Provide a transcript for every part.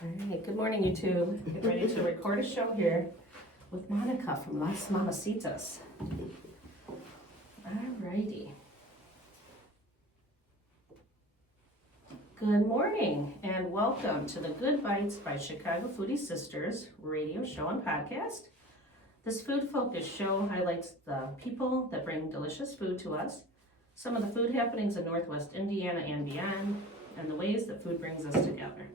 All right, good morning, YouTube. Get ready to record a show here with Monica from Las Mamacitas. All righty. Good morning and welcome to the Good Bites by Chicago Foodie Sisters radio show and podcast. This food focused show highlights the people that bring delicious food to us, some of the food happenings in Northwest Indiana and beyond, and the ways that food brings us together.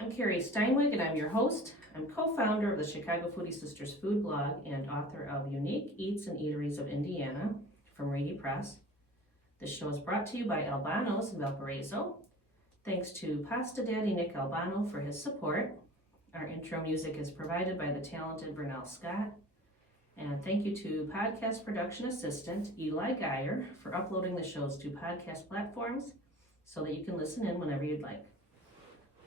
I'm Carrie Steinweg and I'm your host. I'm co-founder of the Chicago Foodie Sisters food blog and author of Unique Eats and Eateries of Indiana from Rady Press. This show is brought to you by Albano's in Valparaiso. Thanks to Pasta Daddy Nick Albano for his support. Our intro music is provided by the talented Vernell Scott. And thank you to podcast production assistant Eli Geyer for uploading the shows to podcast platforms so that you can listen in whenever you'd like.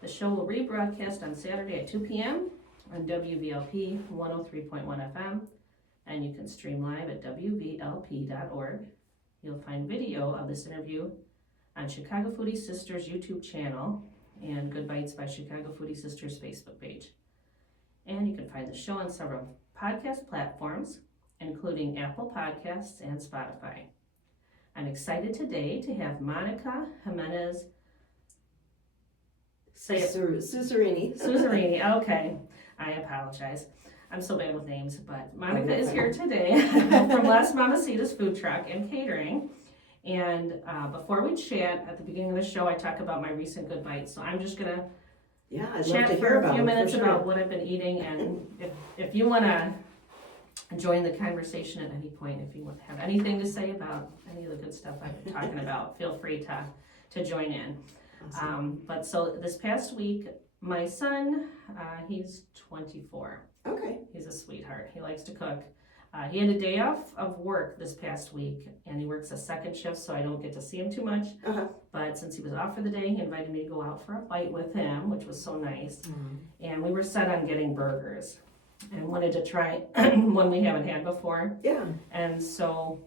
The show will rebroadcast on Saturday at 2 p.m. on WVLP 103.1 FM, and you can stream live at WVLP.org. You'll find video of this interview on Chicago Foodie Sisters YouTube channel and Good Bites by Chicago Foodie Sisters Facebook page. And you can find the show on several podcast platforms, including Apple Podcasts and Spotify. I'm excited today to have Monica Jimenez. Susarini. Susarini, okay. I apologize. I'm so bad with names, but Monica is here today from Las Mamacitas Food Truck and Catering. And before we chat, at the beginning of the show, I talk about my recent Good Bites. So I'm just going to chat for a few minutes about what I've been eating. And if you want to join the conversation at any point, if you have anything to say about any of the good stuff I've been talking about, feel free to join in. Awesome. But so this past week, my son, he's 24. Okay. He's a sweetheart. He likes to cook. He had a day off of work this past week, and he works a second shift, so I don't get to see him too much. Uh-huh. But since he was off for the day, he invited me to go out for a bite with him, which was so nice. And we were set on getting burgers and wanted to try one we haven't had before. Yeah. And so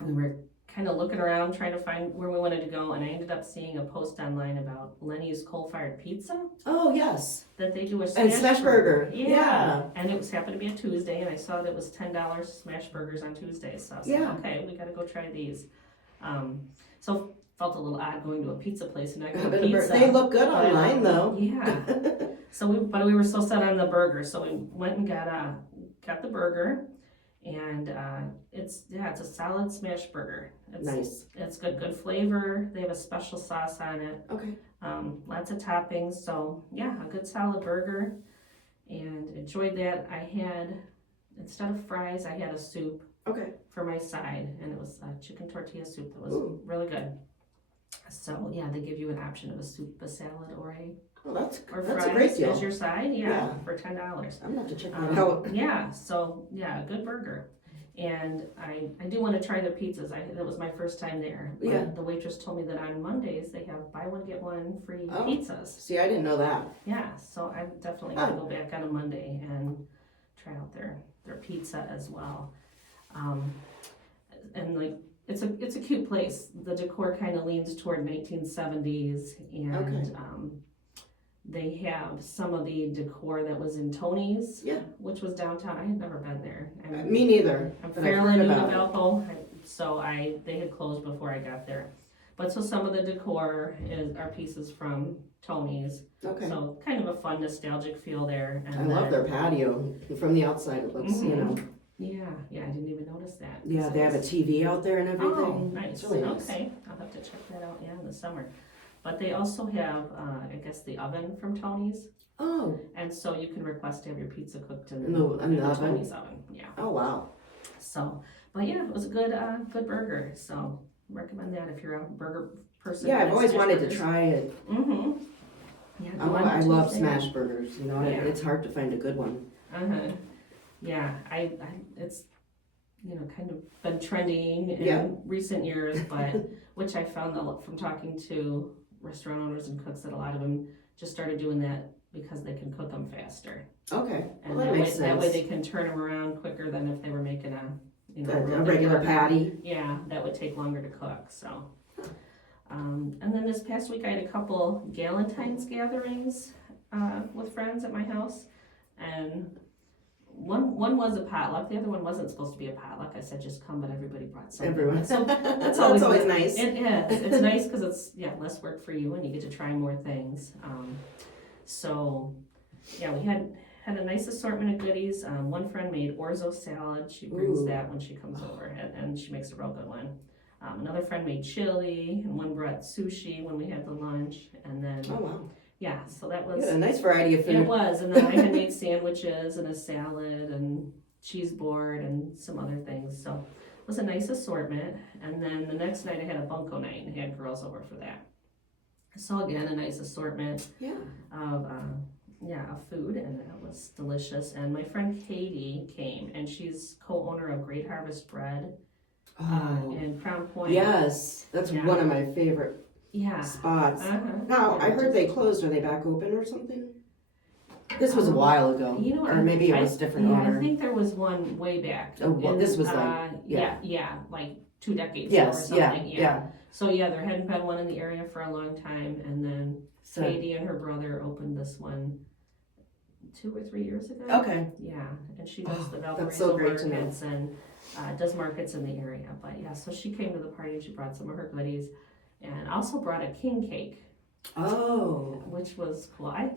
we were kind of looking around trying to find where we wanted to go, and I ended up seeing a post online about Lenny's coal-fired pizza. Oh, yes. That they do a smash burger. Yeah. And it happened to be a Tuesday, and I saw that it was $10 smash burgers on Tuesdays. So I was like, okay, we got to go try these. So felt a little odd going to a pizza place and not getting pizza. They look good online, though. Yeah. But we were so set on the burger, so we went and got the burger. And it's a solid smash burger. It's nice. It's good flavor. They have a special sauce on it. Okay. Lots of toppings. So yeah, a good solid burger, and enjoyed that. I had, instead of fries, I had a soup. Okay. For my side, and it was a chicken tortilla soup that was really good. So yeah, they give you an option of a soup, a salad, or that's fries a great deal. as your side, for $10. I'm gonna have to check that out. Yeah, so yeah, good burger. And I do want to try the pizzas. That was my first time there. But the waitress told me that on Mondays they have buy one get one free pizzas. See, I didn't know that. Yeah, so I'm definitely gonna go back on a Monday and try out their pizza as well. And like it's a cute place. The decor kind of leans toward 1970s, and they have some of the decor that was in Tony's, which was downtown. I had never been there. Me neither. I'm fairly new to Valpo, so they had closed before I got there. But so some of the decor are pieces from Tony's. Okay. So kind of a fun nostalgic feel there. And I love their patio. From the outside it looks, Yeah, I didn't even notice that. Yeah, they have a TV out there and everything. Oh, nice. It's really nice. Okay, I'll have to check that out, in the summer. But they also have, I guess, the oven from Tony's. Oh. And so you can request to have your pizza cooked in the Tony's oven. Yeah. Oh, wow. So, but yeah, it was a good burger. So, recommend that if you're a burger person. Yeah, I've always wanted to try it. Mm-hmm. Yeah, I love smash burgers. It's hard to find a good one. Yeah, it's kind of been trending in recent years, but which I found from talking to restaurant owners and cooks that a lot of them just started doing that because they can cook them faster. Okay, and that makes sense. That way they can turn them around quicker than if they were making a a regular patty. Yeah, that would take longer to cook. So, And then this past week I had a couple Galentine's gatherings with friends at my house, and one was a potluck. The other one wasn't supposed to be a potluck. I said just come, but everybody brought something. Everyone. So that's always always nice. It's nice because it's less work for you and you get to try more things. So yeah, we had a nice assortment of goodies. One friend made orzo salad. She brings that when she comes over, and she makes a real good one. Another friend made chili, and one brought sushi when we had the lunch, and then so that was a nice variety of food. It was, and then I had made sandwiches and a salad and cheese board and some other things. So it was a nice assortment. And then the next night I had a bunko night and had girls over for that. So again, a nice assortment of food, and it was delicious. And my friend Katie came, and she's co-owner of Great Harvest Bread in Crown Point. Yes, that's one of my favorite spots. Now, I heard they closed. Are they back open or something? This was a while ago. Or maybe it was different owner. I think there was one way back. Oh, well, this was like, like 2 decades ago or something. Yeah. So there hadn't been one in the area for a long time, and then Katie and her brother opened this one 2 or 3 years ago. Okay. Yeah, and she does the Valparaiso markets and does markets in the area. But so she came to the party and she brought some of her goodies, and also brought a king cake. Oh. Which was cool. I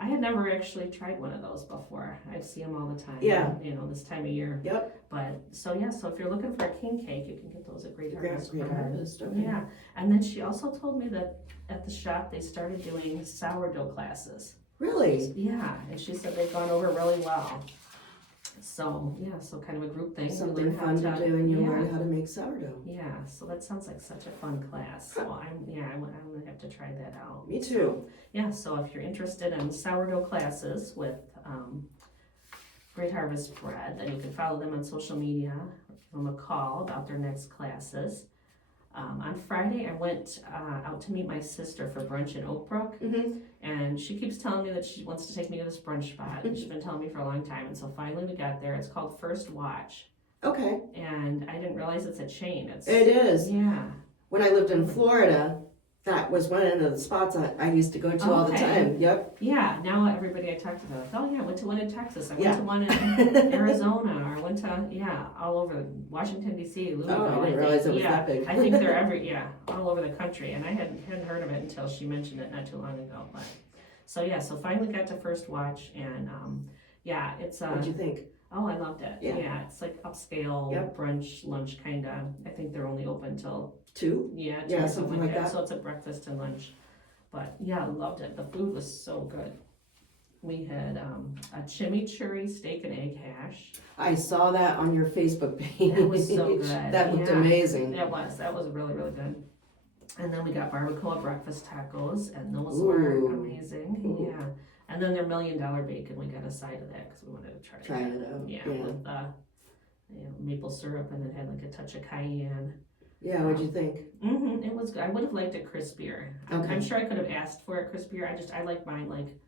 had never actually tried one of those before. I see them all the time. Yeah. This time of year. Yep. But so if you're looking for a king cake, you can get those at Great Harvest. Great Harvest. Okay. Yeah. And then she also told me that at the shop they started doing sourdough classes. Really? Yeah. And she said they've gone over really well. So so kind of a group thing. Something fun to do, and you learn how to make sourdough. Yeah, so that sounds like such a fun class. So I'm gonna have to try that out. Me too. So if you're interested in sourdough classes with Great Harvest Bread, then you can follow them on social media, or give them a call about their next classes. On Friday, I went out to meet my sister for brunch in Oak Brook, and she keeps telling me that she wants to take me to this brunch spot, and she's been telling me for a long time, and so finally we got there. It's called First Watch. Okay. And I didn't realize it's a chain. It is. Yeah. When I lived in Florida, that was one of the spots I used to go to all the time. Yep. Yeah. Now everybody I talk to, they're like, I went to one in Texas. I went to one in Arizona. Or I went to, all over Washington, D.C., Louisville. I didn't realize it was that big. I think they're all over the country. And I hadn't heard of it until she mentioned it not too long ago. But so finally got to First Watch, and it's What'd you think? Oh, I loved it. Yeah. It's like upscale brunch, lunch kind of. I think they're only open till 2? 2 Yeah, something like that. So it's a breakfast and lunch. But I loved it. The food was so good. We had a chimichurri steak and egg hash. I saw that on your Facebook page. That was so good. That looked amazing. That was really, really good. And then we got barbacoa breakfast tacos, and those were amazing. Ooh. Yeah. And then their $1 Million bacon, we got a side of that because we wanted to try it out. Yeah, with maple syrup, and it had like a touch of cayenne. Yeah, what'd you think? It was good. I would have liked it crispier. I'm sure I could have asked for it crispier. I like mine like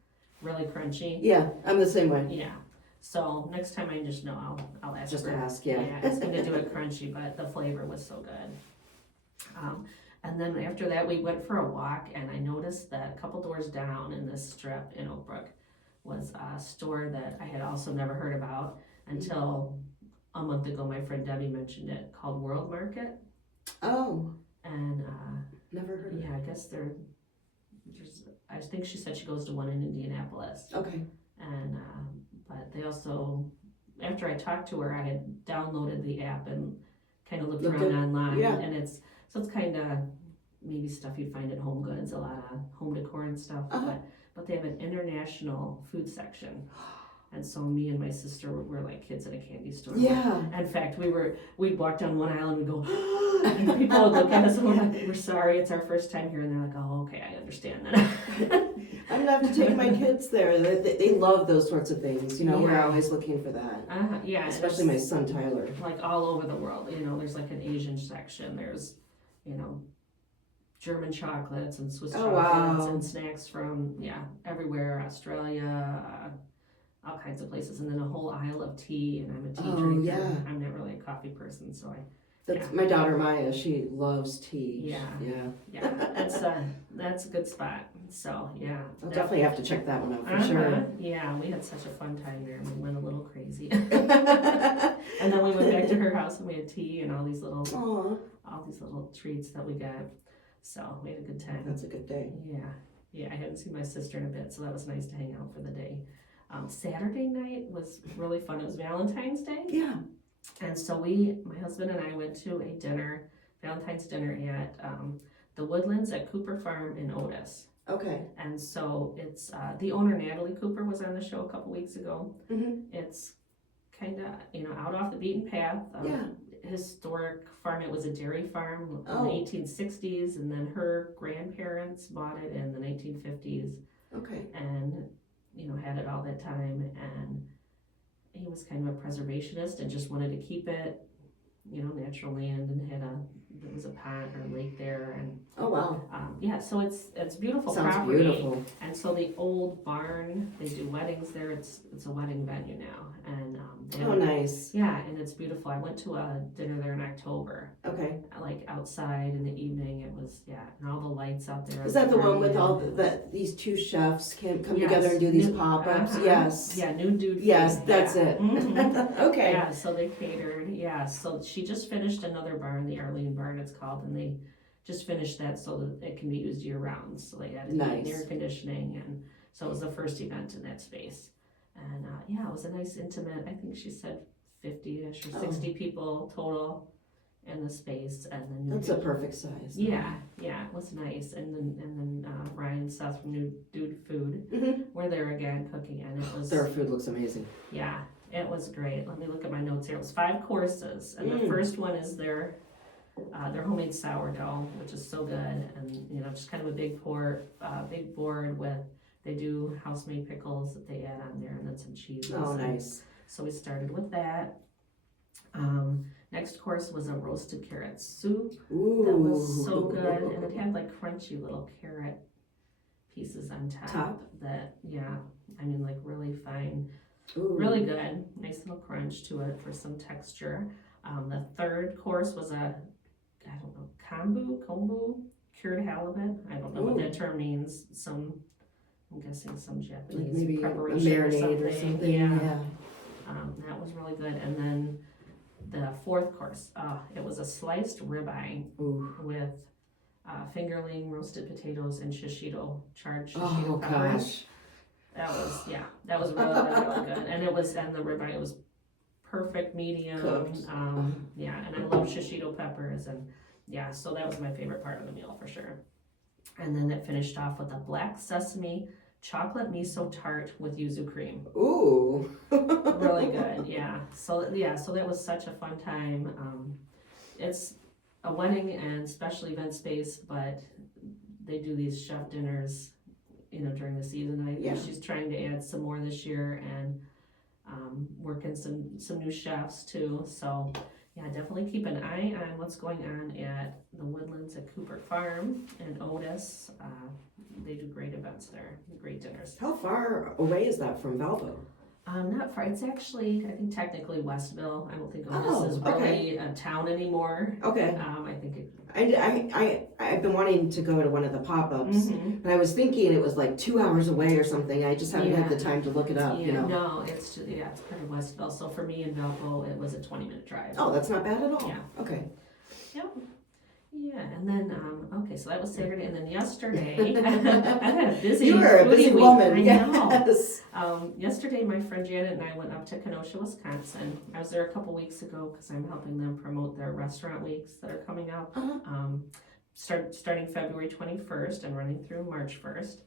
really crunchy. Yeah, I'm the same way. Yeah. So next time I just know I'll ask. Just for ask, yeah. Ask them to do it crunchy, but the flavor was so good. And then after that, we went for a walk, and I noticed that a couple doors down in this strip in Oak Brook was a store that I had also never heard about until a month ago. My friend Debbie mentioned it, called World Market. Oh. And never heard of it. I guess I think she said she goes to one in Indianapolis. Okay. And but they also, after I talked to her, I had downloaded the app and kind of looked around online. Yeah. And it's kind of maybe stuff you'd find at Home Goods, a lot of home decor and stuff. But they have an international food section. And so me and my sister were like kids in a candy store. Yeah. In fact, we'd walk down one aisle and we'd go, and people would look at us and we're like, we're sorry, it's our first time here. And they're like, oh, okay, I understand that. I'm gonna have to take my kids there. They love those sorts of things. We're always looking for that. Especially my son Tyler. Like all over the world. There's like an Asian section. There's, German chocolates and Swiss chocolates and snacks from everywhere, Australia, all kinds of places, and then a whole aisle of tea. And I'm a tea drinker. Yeah. I'm not really a coffee person, so I That's my daughter Maya. She loves tea. Yeah. That's a good spot. So yeah, I'll definitely have to check that one out for sure. Yeah, we had such a fun time there. We went a little crazy, and then we went back to her house and we had tea and all these little treats that we got. So we had a good time. That's a good day. Yeah. I hadn't seen my sister in a bit, so that was nice to hang out for the day. Saturday night was really fun. It was Valentine's Day. Yeah. And so my husband and I went to a Valentine's dinner at the Woodlands at Cooper Farm in Otis. Okay. And so it's, the owner, Natalie Cooper, was on the show a couple weeks ago. Mm-hmm. It's kind of, out off the beaten path. Historic farm. It was a dairy farm in the 1860s, and then her grandparents bought it in the 1950s. Okay. And, had it all that time, and he was kind of a preservationist and just wanted to keep it, natural land, and there was a pond or lake there, and oh wow, so it's beautiful. Sounds property. Beautiful. And so the old barn, they do weddings there. It's a wedding venue now, and nice. Yeah, and it's beautiful. I went to a dinner there in October. Okay. Like outside in the evening, it was and all the lights out there. Is that the one with all these two chefs can come together and do these pop-ups? Yes. Yeah, new dude. Yes, food. that's it. Mm-hmm. Okay. Yeah, so they catered. Yeah, so she just finished another barn, the Arlene barn it's called, and they just finished that so that it can be used year round. So they added air conditioning, and so it was the first event in that space. And it was a nice intimate, I think she said 50-ish or 60 people total in the space. And then that's a perfect size. Yeah, it was nice. And then Ryan and Seth from New Dude Food were there again cooking, and it was, their food looks amazing. Yeah, it was great. Let me look at my notes here. It was 5 courses, and the first one is their homemade sourdough, which is so good, and just kind of a big board with. They do house-made pickles that they add on there, and then some cheese. Oh, nice. So we started with that. Next course was a roasted carrot soup. Ooh. That was so good, and it had like crunchy little carrot pieces on top. That, like really fine. Ooh. Really good. Nice little crunch to it for some texture. The third course was kombu, cured halibut. I don't know what that term means. I'm guessing some Japanese maybe preparation a marinade or something. Yeah. That was really good. And then the fourth course, it was a sliced ribeye with fingerling, roasted potatoes, and charred shishito peppers. Gosh. That was really, really good. And the ribeye was perfect medium. Cooked. And I love shishito peppers, and so that was my favorite part of the meal for sure. And then it finished off with a black sesame chocolate miso tart with yuzu cream. Ooh. Really good, yeah. So that was such a fun time. It's a wedding and special event space, but they do these chef dinners, during the season. I think she's trying to add some more this year, and working some new chefs too. So definitely keep an eye on what's going on at the Woodlands at Cooper Farm and Otis. They do great events there, great dinners. How far away is that from Valpo? Not far. It's actually, I think, technically Westville. I don't think Otis is really a town anymore. Okay. I think it. I've been wanting to go to one of the pop-ups, and I was thinking it was like 2 hours away or something. I just haven't had the time to look it up. No, it's just, it's part of Westville. So for me in Valpo, it was a 20-minute drive. Oh, that's not bad at all. Yeah. Okay. Yep. Yeah, and then so that was Saturday, and then yesterday I had a busy. You were a busy woman. I yes. know. Yesterday, my friend Janet and I went up to Kenosha, Wisconsin. I was there a couple weeks ago because I'm helping them promote their restaurant weeks that are coming up. Starting February 21st and running through March 1st.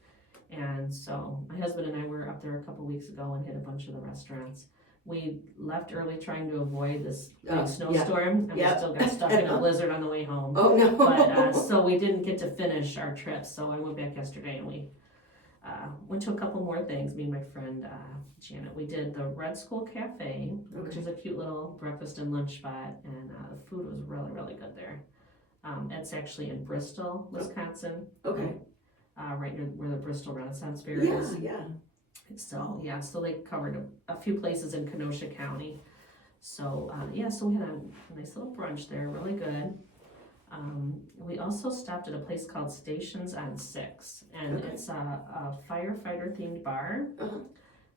And so my husband and I were up there a couple weeks ago and hit a bunch of the restaurants. We left early trying to avoid this big snowstorm, and we still got stuck in a blizzard on the way home. Oh no! But so we didn't get to finish our trip. So I went back yesterday, and we went to a couple more things. Me and my friend Janet. We did the Red School Cafe, which is a cute little breakfast and lunch spot, and the food was really, really good there. It's actually in Bristol, Wisconsin. Okay. Right near where the Bristol Renaissance Fair is. Yeah. So they covered a few places in Kenosha County. So, so we had a nice little brunch there, really good. We also stopped at a place called Stations on 6, and it's a firefighter themed bar.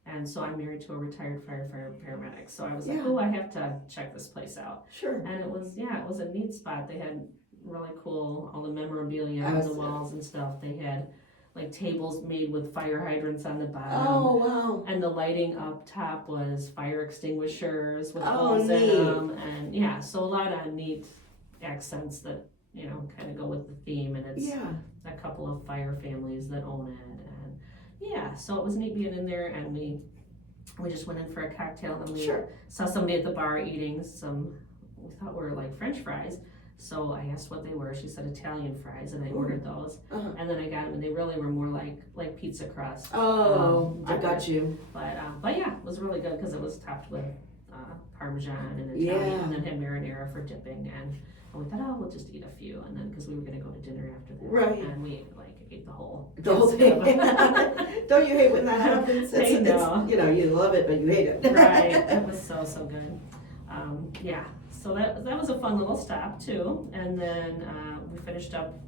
And so I'm married to a retired firefighter paramedic. So I was like, I have to check this place out. Sure. And it was a neat spot. They had really cool, all the memorabilia on the walls and stuff. They had like tables made with fire hydrants on the bottom. Oh, wow. And the lighting up top was fire extinguishers with holes in them. And so a lot of neat accents that, kind of go with the theme. And it's a couple of fire families that own it. And so it was neat being in there. And we just went in for a cocktail, and we saw somebody at the bar eating some, we thought were like French fries. So I asked what they were. She said Italian fries, and I ordered those. And then I got them, and they really were more like pizza crust. Oh, I got you. But yeah, it was really good because it was topped with Parmesan and Italian, and then had marinara for dipping. And we thought, we'll just eat a few, and then because we were going to go to dinner after that, right? And we ate the whole thing. Don't you hate when that happens? It's, you love it, but you hate it. Right. It was so good. So that was a fun little stop too, and then we finished up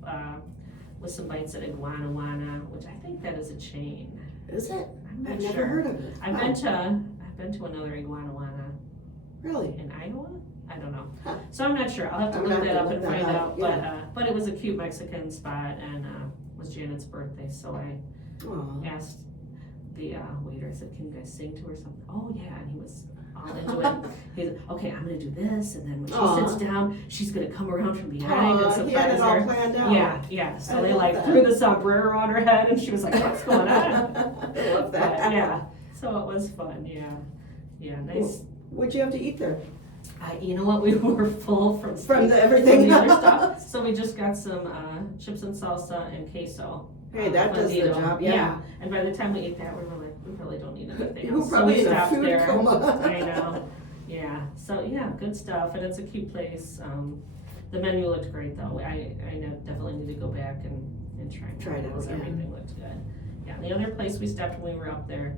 with some bites at Iguanawana, which I think that is a chain. Is it? I've never heard of it. I've been to another Iguanawana. Really? In Iowa? I don't know. So I'm not sure. I'll have to look that up and find out. But it was a cute Mexican spot, and it was Janet's birthday, so I asked the waiter. I said, "Can you guys sing to her something?" Oh yeah, and he was all into it. He's like, "Okay, I'm gonna do this, and then when she sits down, she's gonna come around from behind and surprise he had it all her." planned out. Yeah. So they threw the sombrero on her head, and she was like, "What's going on?" I love that. So it was fun. Yeah, nice. What'd you have to eat there? You know what? We were full from everything. From the other stuff. So we just got some chips and salsa and queso. Hey, that does the job. Yeah. And by the time we ate that, we were like, we really don't need anything else. So we stopped food there. Coma. I know. Yeah. So good stuff, and it's a cute place. The menu looked great though. I definitely need to go back and try it out. Everything looked good. Yeah. The other place we stopped when we were up there,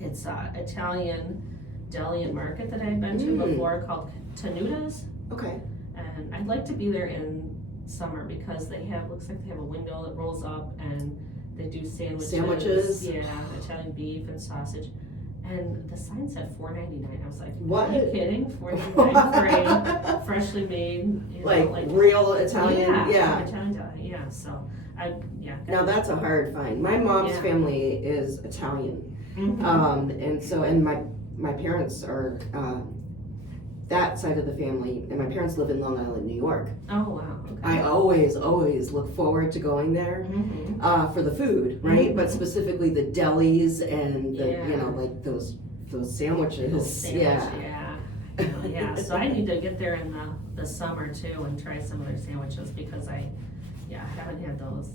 it's Italian deli and market that I had been to before, called Tenutas. Okay. And I'd like to be there in summer because looks like they have a window that rolls up, and they do sandwiches. Yeah, Italian beef and sausage. And the sign said $4.99. I was like, what? Are you kidding? $4.99 for a freshly made, like real Italian. Italian deli. Yeah. So Now that's a hard find. My mom's family is Italian, and my parents are that side of the family, and my parents live in Long Island, New York. Oh wow! Okay. I always look forward to going there for the food, right? But specifically the delis and the like those sandwiches. Yeah. So I need to get there in the summer too and try some of their sandwiches because I haven't had those.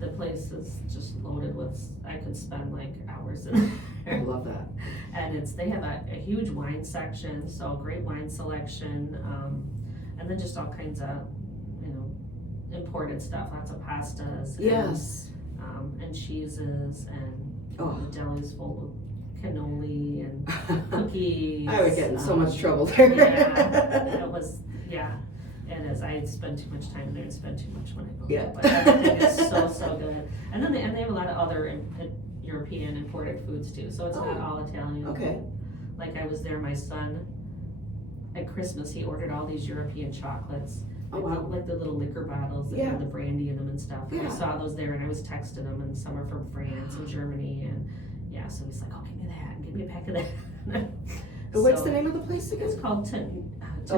The place is just loaded with, I could spend like hours in there. I love that. And they have a huge wine section, so great wine selection, and then just all kinds of, imported stuff, lots of pastas. And cheeses, and the deli's full of cannoli and cookies. I would get in so much trouble there. It was, it is. I spend too much time there and spend too much when I go there. But everything is so good. And then they have a lot of other European imported foods too. So it's not all Italian. Okay. Like I was there, my son, at Christmas, he ordered all these European chocolates. Oh, wow. Like the little liquor bottles that have the brandy in them and stuff. And I saw those there, and I was texting them, and some are from France and Germany. And so he's like, "Oh, give me that, and give me a pack of that." What's the name of the place again? It's called it's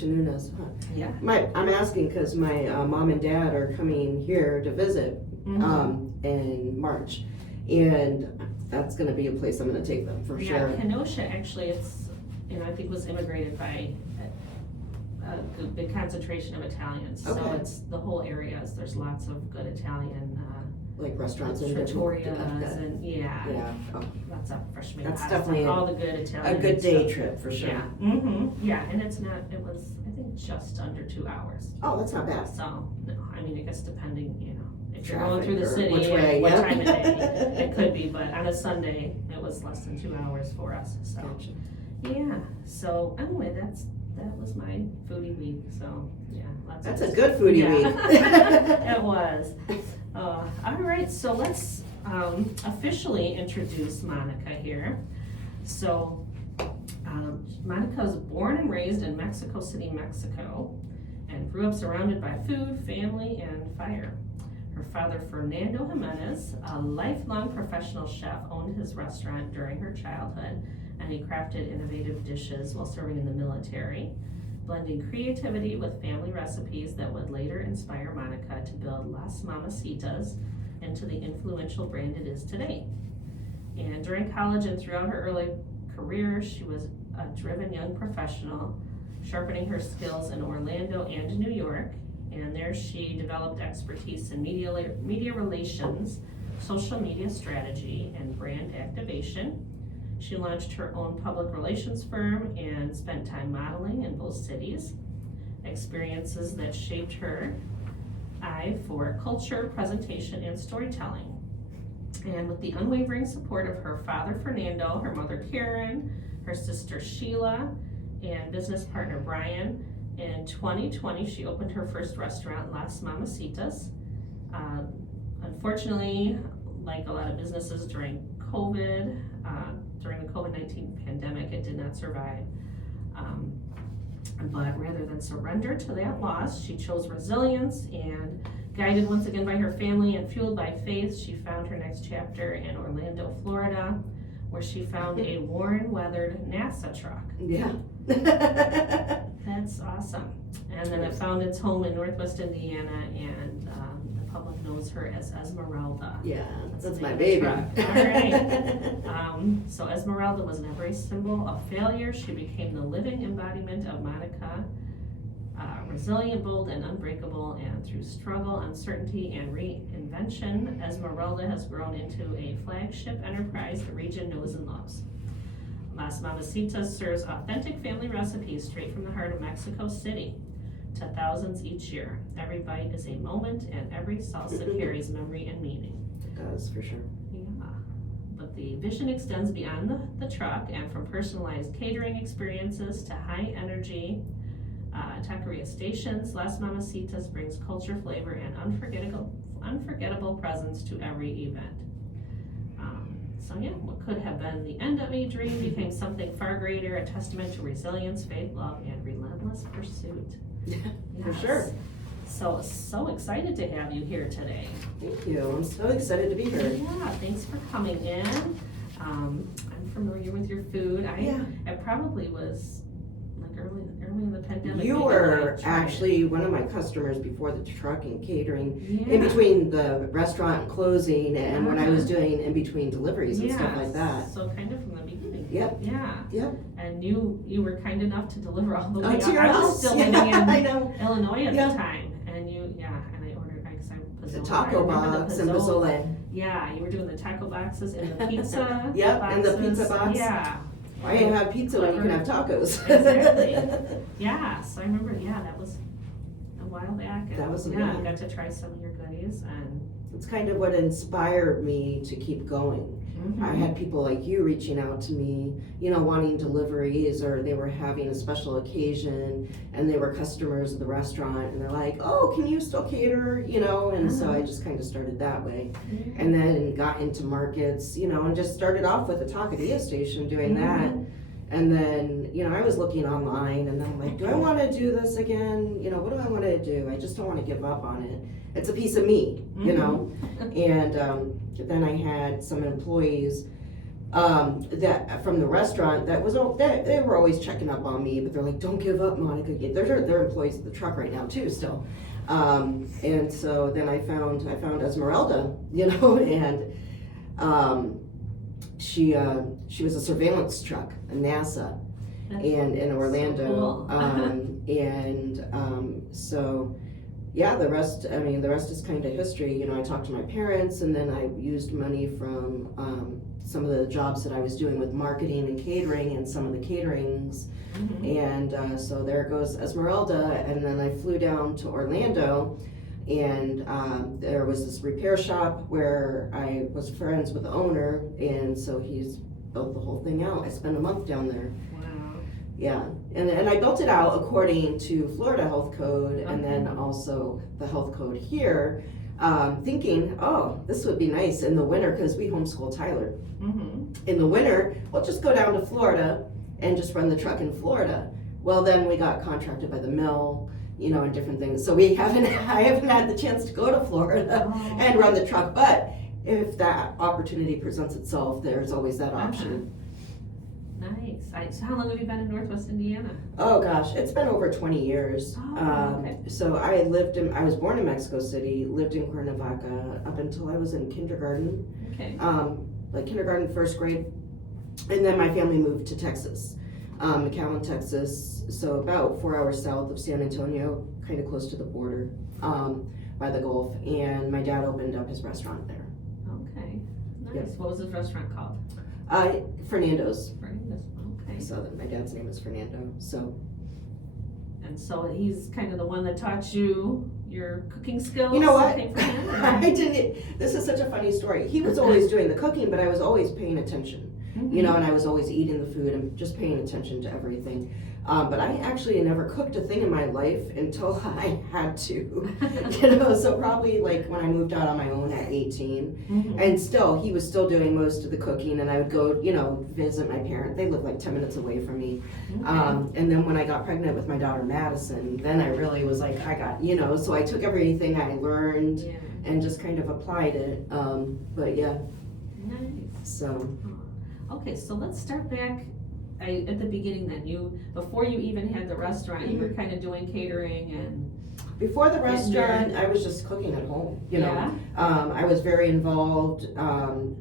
Tenutas. Huh. Yeah. I'm asking because my mom and dad are coming here to visit in March, and that's going to be a place I'm going to take them for sure. Yeah, Kenosha actually, it's I think was immigrated by a big concentration of Italians. Okay. So it's the whole area. There's lots of good Italian. Like restaurants and trattorias and lots of fresh made pasta. Definitely all the good Italian. A good day trip for sure. Yeah, and it's not. It was I think just under 2 hours. Oh, that's not bad. So no, I mean I guess depending if you're Traffic going through the city which way, what time of day it could be, but on a Sunday it was less than 2 hours for us. So gotcha. Yeah, so anyway, that was my foodie week, so yeah. That's a good foodie week. It was. All right, so let's officially introduce Monica here. So Monica was born and raised in Mexico City, Mexico, and grew up surrounded by food, family, and fire. Her father, Fernando Jimenez, a lifelong professional chef, owned his restaurant during her childhood, and he crafted innovative dishes while serving in the military, blending creativity with family recipes that would later inspire Monica to build Las Mamacitas into the influential brand it is today. And during college and throughout her early career, she was a driven young professional, sharpening her skills in Orlando and New York. And there she developed expertise in media relations, social media strategy, and brand activation. She launched her own public relations firm and spent time modeling in both cities, experiences that shaped her eye for culture, presentation, and storytelling. And with the unwavering support of her father, Fernando, her mother, Karen, her sister, Sheila, and business partner, Brian, in 2020, she opened her first restaurant, Las Mamacitas. Unfortunately, like a lot of businesses during COVID, during the COVID-19 pandemic, it did not survive. But rather than surrender to that loss, she chose resilience, and guided once again by her family and fueled by faith, she found her next chapter in Orlando, Florida, where she found a worn, weathered NASA truck. Yeah. That's awesome. And then it found its home in Northwest Indiana, and the public knows her as Esmeralda. Yeah, that's the my name of the baby. truck. All right. So Esmeralda was never a symbol of failure. She became the living embodiment of Monica, resilient, bold, and unbreakable. And through struggle, uncertainty, and reinvention, Esmeralda has grown into a flagship enterprise the region knows and loves. Las Mamacitas serves authentic family recipes straight from the heart of Mexico City to thousands each year. Every bite is a moment, and every salsa carries memory and meaning. It does, for sure. Yeah. But the vision extends beyond the truck, and from personalized catering experiences to high energy taqueria stations, Las Mamacitas brings culture, flavor, and unforgettable presence to every event. So yeah, what could have been the end of a dream became something far greater, a testament to resilience, faith, love, and relentless pursuit. Yeah, Yes. for sure. So excited to have you here today. Thank you. I'm so excited to be here. Yeah, thanks for coming in. I'm familiar with your food. It probably was like early in the pandemic. You maybe were I tried actually one of my customers before the truck and catering, it. in between the restaurant closing and when I was doing in between deliveries and stuff like that. So kind of from the beginning. Yep. Yeah. Yep. And you were kind enough to deliver all the way To your I was house. still Yeah, living in I know. Illinois at Yeah. the time. And I ordered, because I'm The Pozzola. taco I remember box the and Pozzola. pozole. Yeah, you were doing the taco boxes and the pizza Yep, boxes. and the pizza box. Yeah. Why you have pizza when you can have tacos? Exactly. Yeah, so I remember, that was a while back. And That was I got to try some of your goodies, and It's kind of what inspired me to keep going. I had people like you reaching out to me, wanting deliveries, or they were having a special occasion and they were customers of the restaurant and they're like, oh, can you still cater, and so I just kind of started that way. And then got into markets, and just started off with a taqueria station doing that. And then, I was looking online and then I'm like, do I want to do this again? What do I want to do? I just don't want to give up on it. It's a piece of me, And then I had some employees that from the restaurant that they were always checking up on me, but they're like, don't give up, Monica. They're employees of the truck right now too, still. And so then I found Esmeralda, and she was a surveillance truck, a NASA, and in Orlando. So cool. So yeah, the rest is kind of history. I talked to my parents, and then I used money from some of the jobs that I was doing with marketing and catering and some of the caterings. And so there goes Esmeralda. And then I flew down to Orlando, and there was this repair shop where I was friends with the owner, and so he's built the whole thing out. I spent a month down there. Wow. Yeah, and I built it out according to Florida Health Code and then also the health code here, thinking, oh, this would be nice in the winter because we homeschool Tyler. In the winter, we'll just go down to Florida and just run the truck in Florida. Well, then we got contracted by the mill, and different things. So I haven't had the chance to go to Florida and run the truck, but if that opportunity presents itself, there's always that option. Nice. So how long have you been in Northwest Indiana? Oh gosh, it's been over 20 years. Okay. So I was born in Mexico City, lived in Cuernavaca up until I was in kindergarten. Okay. Like kindergarten, first grade. And then my family moved to Texas, McAllen, Texas. So about 4 hours south of San Antonio, kind of close to the border, by the Gulf. And my dad opened up his restaurant there. Okay. Nice. Yep. What was his restaurant called? Fernando's. Okay. So my dad's name is Fernando. So. And so he's kind of the one that taught you your cooking skills? You know what? Came from him, or? I didn't. This is such a funny story. He was always doing the cooking, but I was always paying attention. And I was always eating the food and just paying attention to everything. But I actually never cooked a thing in my life until I had to, so probably like when I moved out on my own at 18. And still, he was still doing most of the cooking, and I would go, visit my parents. They lived like 10 minutes away from me. And then when I got pregnant with my daughter Madison, then I really was like, so I took everything I learned and just kind of applied it. But yeah. Nice. So. Okay, so let's start back at the beginning then. Before you even had the restaurant, you were kind of doing catering and... Before the restaurant, I was just cooking at home, Yeah. I was very involved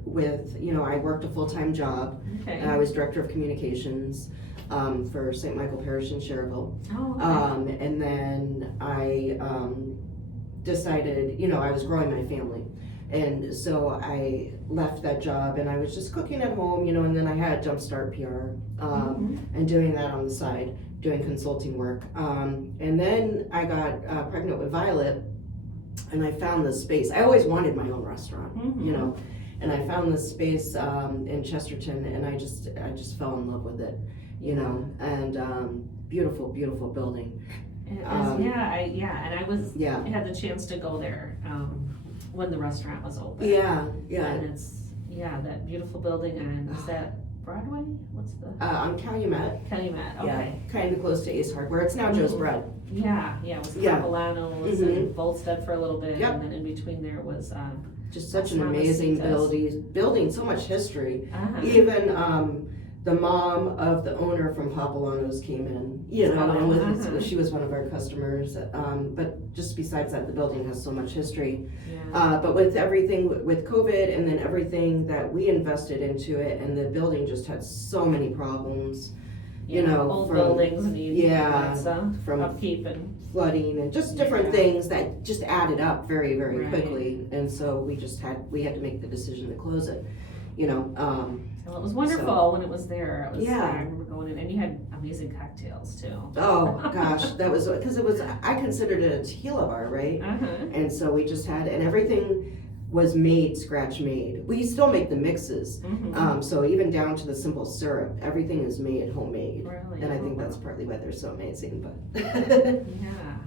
with, I worked a full-time job. Okay. I was director of communications for St. Michael Parish in Cherville. Oh, okay. And then I decided, I was growing my family. And so I left that job and I was just cooking at home, and then I had Jumpstart PR and doing that on the side, doing consulting work. And then I got pregnant with Violet and I found this space. I always wanted my own restaurant, and I found this space in Chesterton and I just fell in love with it, and beautiful, beautiful building. It is, I had the chance to go there when the restaurant was open. Yeah. And it's, that beautiful building, and is that Broadway? What's the? On Calumet. Calumet, okay. Yeah, kind of close to Ace Hardware. It's now Joe's Bread. Yeah, it was Capilano's and Volstead for a little bit, Yep. and then in between there was just such an amazing building, so much history. Even the mom of the owner from Papilano's came in, and she was one of our customers. But just besides that, the building has so much history. But with everything with COVID and then everything that we invested into it, and the building just had so many problems. Old buildings need from upkeep and flooding and just different things that just added up very, very quickly. And so we had to make the decision to close it. Well, it was wonderful when it was there. I remember going in, and you had amazing cocktails too. Oh gosh, that was because I considered it a tequila bar, right? And so we just had, and everything was scratch made. We still make the mixes, so even down to the simple syrup, everything is made homemade. Really? And I think that's partly why they're so amazing. But yeah,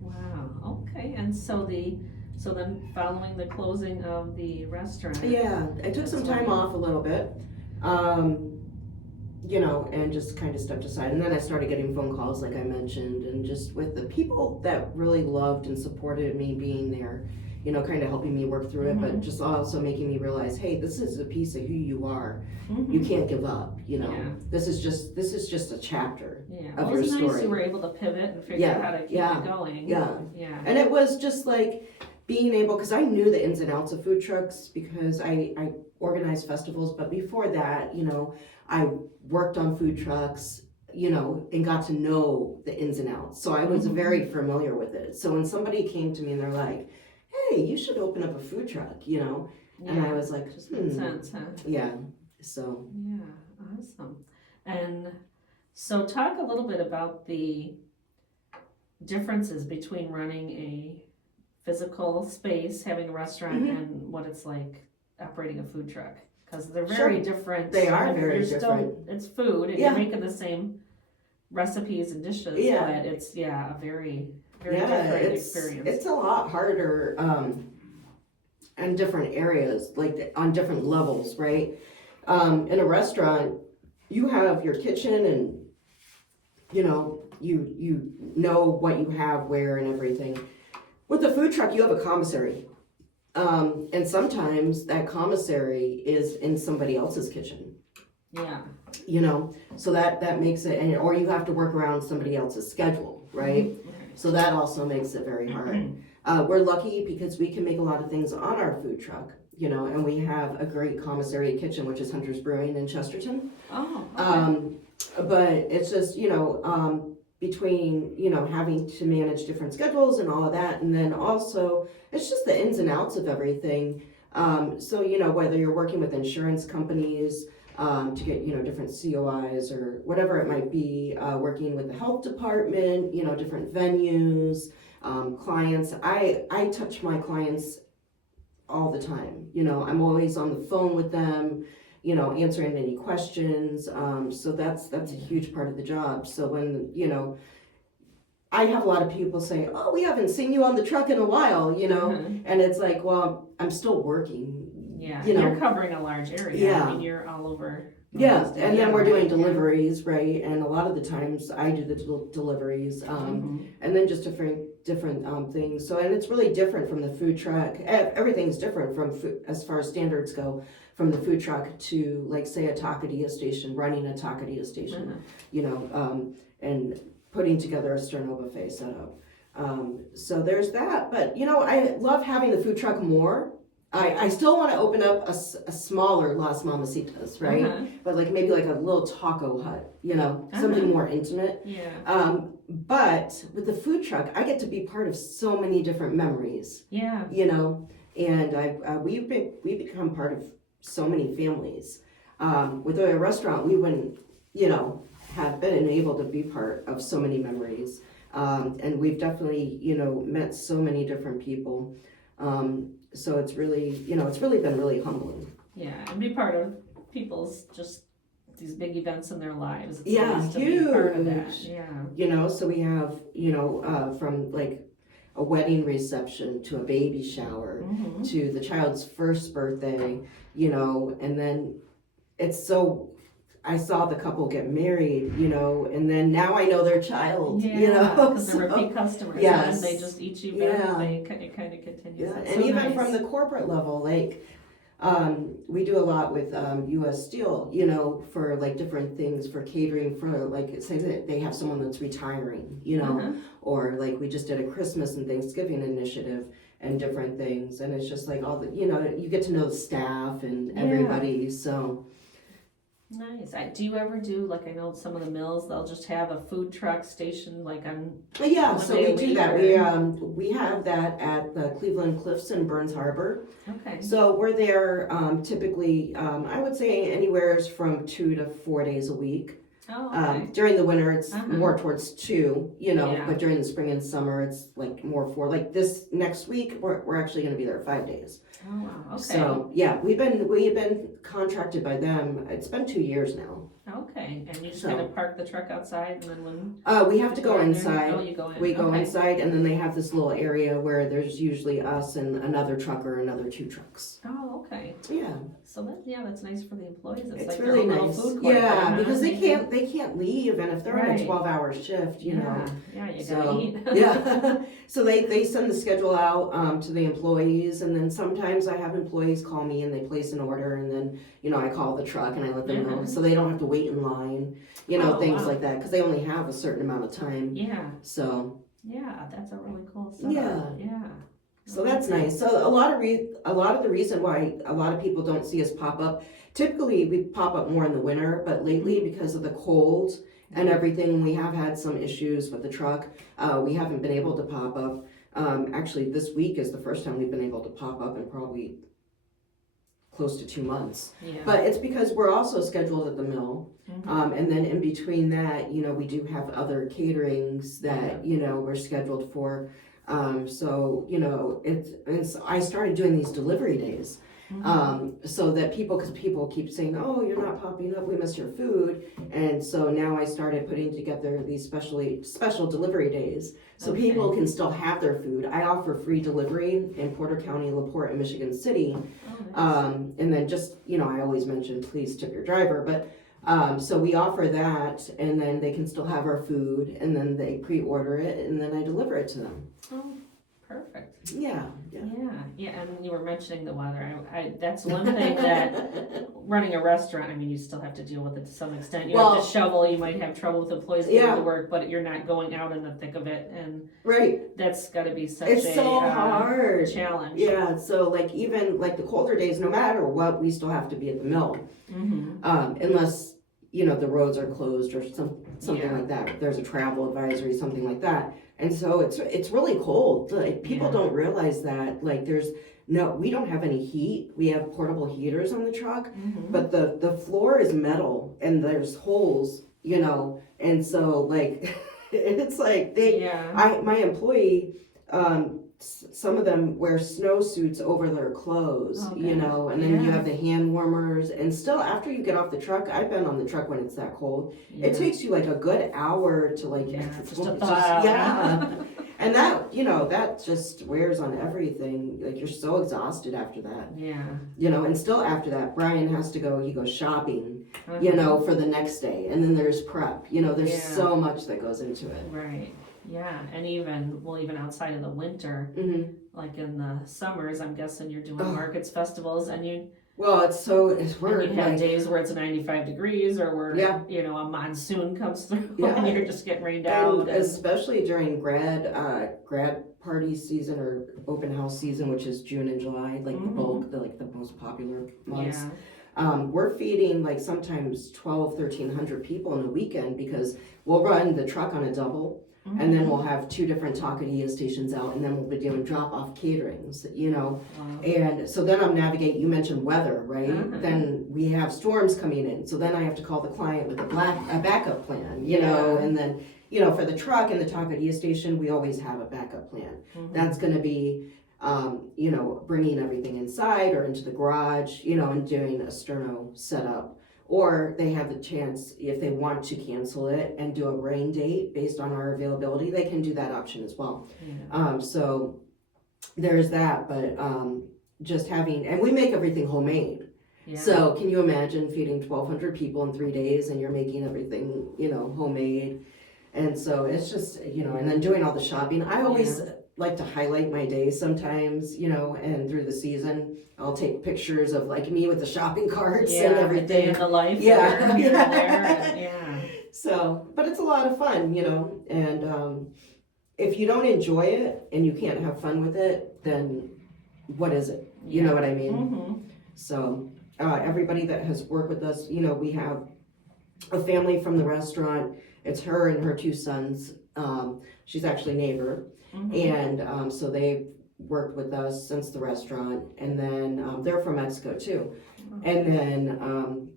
wow. Okay, and so then following the closing of the restaurant. Yeah, I took some time off a little bit, and just kind of stepped aside. And then I started getting phone calls, like I mentioned, and just with the people that really loved and supported me being there, kind of helping me work through it, but just also making me realize, hey, this is a piece of who you are. You can't give up, This is just a chapter of your story. Nice you were able to pivot and figure out how to keep it going. Yeah. And it was just like being able, because I knew the ins and outs of food trucks because I organized festivals, but before that, I worked on food trucks, and got to know the ins and outs. So I was very familiar with it. So when somebody came to me and they're like, hey, you should open up a food truck, and I was like, just makes sense, huh? Yeah, so. Yeah, awesome. And so talk a little bit about the differences between running a physical space, having a restaurant, and what it's like operating a food truck. because they're very Sure. different. They are I mean, very you're different. It's food, and Yeah. you're making the same recipes and dishes, Yeah. but it's a very different experience. It's a lot harder in different areas, like on different levels, right? In a restaurant, you have your kitchen and you know what you have where and everything. With a food truck, you have a commissary. And sometimes that commissary is in somebody else's kitchen. Yeah. So that makes it, or you have to work around somebody else's schedule, right? So that also makes it very hard. We're lucky because we can make a lot of things on our food truck, and we have a great commissary kitchen, which is Hunter's Brewing in Chesterton. Oh, okay. But it's just, between, having to manage different schedules and all of that. And then also, it's just the ins and outs of everything. So, whether you're working with insurance companies to get, different COIs or whatever it might be, working with the health department, different venues, clients. I touch my clients all the time. I'm always on the phone with them, answering any questions. So that's a huge part of the job. So when, I have a lot of people say, oh, we haven't seen you on the truck in a while, and it's like, well, I'm still working. Yeah, you're covering a large area. Yeah. I mean, you're all over. Yeah, and then we're doing deliveries, right? And a lot of the times I do the deliveries, and then just different things. So, and it's really different from the food truck. Everything's different from food, as far as standards go, from the food truck to, like, say, a taqueria station, running a taqueria station, and putting together a sterno buffet setup. So there's that. But, I love having the food truck more. I still want to open up a smaller Las Mamacitas, right? But maybe like a little taco hut, something more intimate. Yeah. But with the food truck, I get to be part of so many different memories. Yeah. And we've become part of so many families. With a restaurant, we wouldn't, have been able to be part of so many memories. And we've definitely, met so many different people. So it's really, it's really been really humbling. Yeah, and be part of people's just these big events in their lives. It's Yeah, nice to huge. be part of that. Yeah. So we have, from like a wedding reception to a baby shower to the child's first birthday, and then I saw the couple get married, and then now I know their child, because they're repeat customers. Yes. And they just eat you back. It kind of continues. Yeah, That's and so even nice. from the corporate level, we do a lot with U.S. Steel, for different things for catering for say that they have someone that's retiring, or we just did a Christmas and Thanksgiving initiative and different things, and it's just all the you get to know the staff and everybody, so. Nice. Do you ever do I know some of the mills, they'll just have a food truck station on. Yeah, one so day we a do week, that. or- We have that at the Cleveland Cliffs in Burns Harbor. Okay. So we're there typically, I would say anywhere from 2 to 4 days a week. Oh, okay. During the winter, it's more towards 2, Yeah. but during the spring and summer, it's more 4. This next week, we're actually going to be there 5 days. Oh, wow. Okay. So yeah, we've been contracted by them. It's been 2 years now. Okay, and you just kind of park the truck outside, and then We have to go there? inside. Oh, you go in. We go Okay. inside, and then they have this little area where there's usually us and another truck or another 2 trucks. Oh, okay. Yeah, So that's nice for the employees. It's it's their really own little nice. food court Yeah, there, because huh? they can't leave, and if they're on a Right. 12-hour shift, Yeah, you So, gotta eat. yeah. So they send the schedule out to the employees, and then sometimes I have employees call me and they place an order, and then I call the truck and I let them know, so they don't have to wait in line, Oh, things wow. like that, because they only have a certain amount of time. Yeah, So that's a really cool setup. Yeah. So that's nice. So a lot of the reason why a lot of people don't see us pop up, typically we pop up more in the winter, but lately because of the cold and everything, we have had some issues with the truck. We haven't been able to pop up. Actually, this week is the first time we've been able to pop up in probably close to 2 months. Yeah. But it's because we're also scheduled at the mill. Mhm. And then in between that, we do have other caterings that, we're scheduled for. So, I started doing these delivery days. So that because people keep saying, oh, you're not popping up, we missed your food. And so now I started putting together these special delivery days so Okay. people can still have their food. I offer free delivery in Porter County, LaPorte, and Michigan City. Oh, nice. And then just, I always mention please tip your driver, but so we offer that, and then they can still have our food, and then they pre-order it, and then I deliver it to them. Oh, perfect. Yeah. And you were mentioning the weather. I that's one thing that running a restaurant, I mean, you still have to deal with it to some extent. You have to shovel, you might have trouble with employees getting to work, but you're not going out in the thick of it, and that's got to be such it's so hard challenge. Yeah, so like even like the colder days, no matter what, we still have to be at the mill, unless the roads are closed or something like that. There's a travel advisory, something like that. And so it's really cold. Like people don't realize that. Like we don't have any heat. We have portable heaters on the truck, but the floor is metal and there's holes, and so like it's like my employee, some of them wear snowsuits over their clothes, and then you have the hand warmers, and still after you get off the truck, I've been on the truck when it's that cold, it takes you like a good hour to like, and that, that just wears on everything, like you're so exhausted after that, and still after that, Brian has to go, he goes shopping, for the next day, and then there's prep, there's so much that goes into it. Right. Yeah, and even outside of the winter, like in the summers, I'm guessing you're doing markets, festivals, and it's and you have days where it's 95 degrees or where, a monsoon comes through and you're just getting rained out. And especially during grad party season or open house season, which is June and July, like the most popular months. We're feeding like sometimes 1,300 people in a weekend because we'll run the truck on a double. And then we'll have 2 different taqueria stations out, and then we'll be doing drop-off caterings, And so then I'm navigating, you mentioned weather, right? Then we have storms coming in. So then I have to call the client with a backup plan, and then, for the truck and the taqueria station, we always have a backup plan. That's going to be, bringing everything inside or into the garage, and doing a sterno setup. Or they have the chance, if they want to cancel it and do a rain date based on our availability, they can do that option as well. So there's that, but just having, and we make everything homemade. So can you imagine feeding 1,200 people in 3 days and you're making everything, homemade? And so it's just, and then doing all the shopping. I always like to highlight my day sometimes, and through the season, I'll take pictures of like me with the shopping carts and everything. The day in the life. So, but it's a lot of fun, and if you don't enjoy it and you can't have fun with it, then what is it? You know what I mean? So, everybody that has worked with us, we have a family from the restaurant. It's her and her 2 sons. She's actually a neighbor. And so they've worked with us since the restaurant, and then they're from Mexico too. And then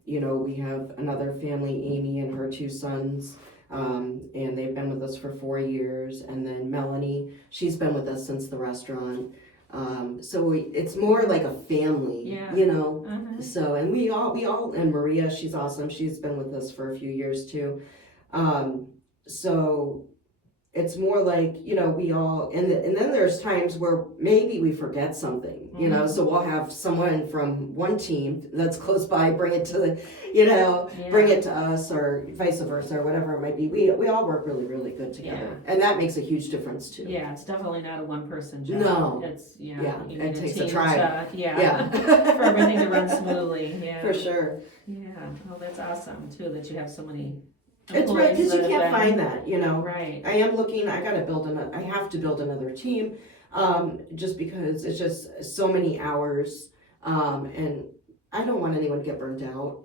we have another family, Amy and her 2 sons, and they've been with us for 4 years. And then Melanie, she's been with us since the restaurant. So it's more like a family, So, and we all, and Maria, she's awesome. She's been with us for a few years too. So it's more like, we all, and then there's times where maybe we forget something, so we'll have someone from one team that's close by, bring it to bring it to us, or vice versa, or whatever it might be. We all work really, really good together. And that makes a huge difference too. Yeah, it's definitely not a one-person job. No. It's, it takes a tribe. For everything to run smoothly. Yeah. For sure. Yeah, well, that's awesome too, that you have so many. It's right, because you can't find that, Right. I am looking, I have to build another team, just because it's just so many hours, and I don't want anyone to get burnt out,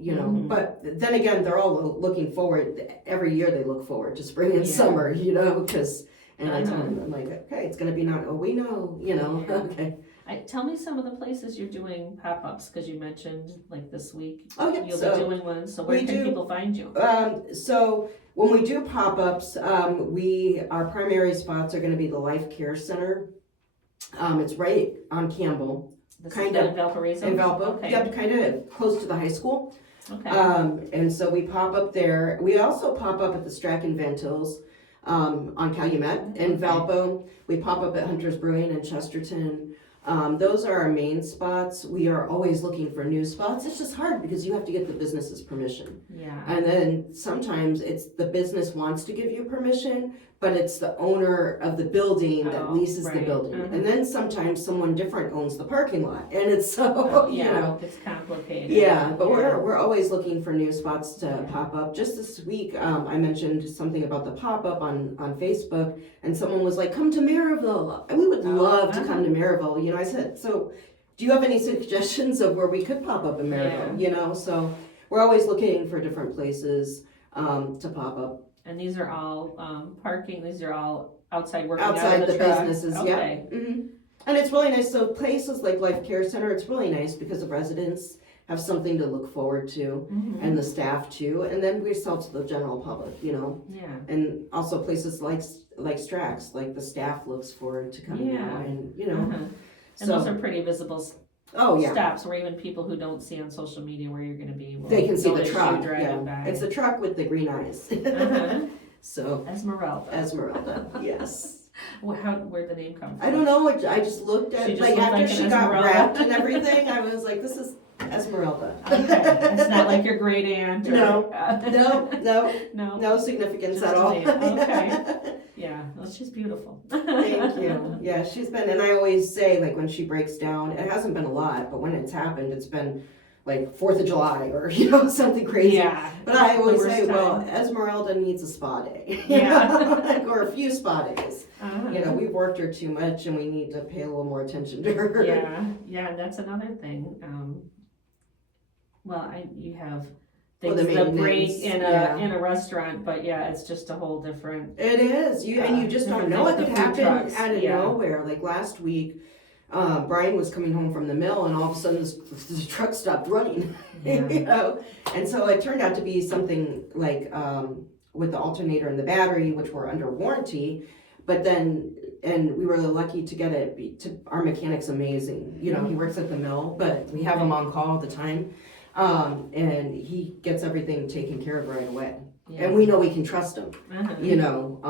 but then again, they're all looking forward, every year they look forward to spring and summer, because, and I tell them, I'm like, okay, it's gonna be we know, okay. Tell me some of the places you're doing pop-ups, because you mentioned like this week. Oh, yeah. You'll be doing one, so where can people find you? So when we do pop-ups, our primary spots are going to be the Life Care Center. It's right on Campbell, This Kind is of. in Valparaiso? In Valpo, Okay. yep, kind of close to the high school. Okay. And so we pop up there. We also pop up at the Strachan Ventils on Calumet in Okay. Valpo. We pop up at Hunter's Brewing in Chesterton. Those are our main spots. We are always looking for new spots. It's just hard because you have to get the business's permission. Yeah. And then sometimes it's the business wants to give you permission, but it's the owner of the building that leases the right. building. And then sometimes someone different owns the parking lot. And it's so, you Yeah, know. it's complicated. Yeah, but Yeah. we're always looking for new spots to pop up. Just this week, I mentioned something about the pop-up on Facebook, and someone was like, come to Maryville. And we would love to come to Maryville. You know, I said, so do you have any suggestions of where we could pop up in Maryville? You know, so we're always looking for different places to pop up. And these are all parking, these are all outside working Outside out of the truck. businesses, Okay. yeah. And it's really nice. So places like Life Care Center, it's really nice because the residents have something to look forward to, and the staff too. And then we sell to the general public, you know. Yeah. And also places like Strax, like the staff looks forward to coming out, and you know. And So those are pretty visible oh yeah, stops where even people who don't see on social media where you're going to be able they can see the notice you truck. driving Yeah, by. it's the truck with the green eyes. So Esmeralda. Esmeralda, yes. Where'd the name come from? I don't know. I just looked at She just like looked after like she an got Esmeralda. wrapped and everything. I was like, this is Esmeralda. Okay. It's not like your great aunt or No significance Just at all. a name. Okay. Yeah, well, she's beautiful. Thank you. Yeah, she's been, and I always say, like, when she breaks down, it hasn't been a lot, but when it's happened, it's been like 4th of July or, you know, something crazy. Yeah. But I always The worst say, well, time. Esmeralda needs a spa day. Yeah. Or a few spa days. You know, we've worked her too much and we need to pay a little more attention to her. Yeah, that's another thing. You have Well, things the that break maintenance, in a restaurant, but yeah, it's just a whole different. It is. And you just don't different know. thing It with could the food happen trucks. out of Yeah. nowhere. Like last week, Brian was coming home from the mill and all of a sudden the truck stopped running. You know? And so it turned out to be something like with the alternator and the battery, which were under warranty. But then, and we were lucky to get it, our mechanic's amazing. You know, he works at the mill, but we have him on call all the time. And he gets everything taken care of right away. And we know we can trust him, you know.